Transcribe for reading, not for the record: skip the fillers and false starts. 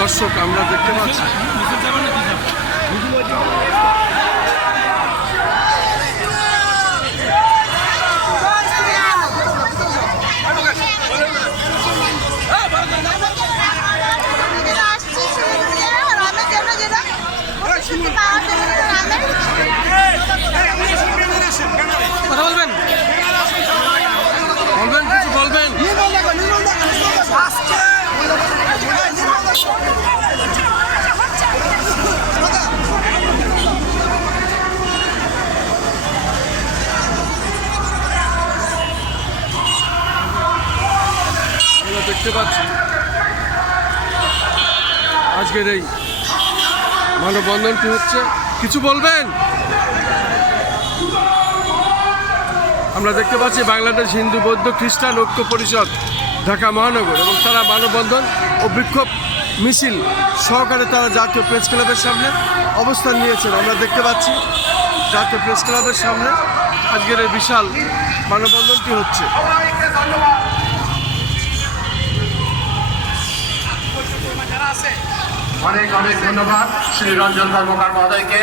দর্শক আমরা দেখতে পাচ্ছি কথা বলবেন কিছু বলবেন। আমরা দেখতে পাচ্ছি আজকের এই মানববন্ধনটি হচ্ছে। কিছু বলবেন? আমরা দেখতে পাচ্ছি বাংলাদেশ হিন্দু বৌদ্ধ খ্রিস্টান ঐক্য পরিষদ ঢাকা মহানগর এবং তারা মানববন্ধন ও বিক্ষোভ মিছিল সহকারে তারা জাতীয় প্রেস ক্লাবের সামনে অবস্থান নিয়েছেন। আমরা দেখতে পাচ্ছি জাতীয় প্রেস ক্লাবের সামনে আজকের এই বিশাল মানববন্ধনটি হচ্ছে। অনেক অনেক ধন্যবাদ শ্রী রঞ্জন কর্মকার মহোদয়কে।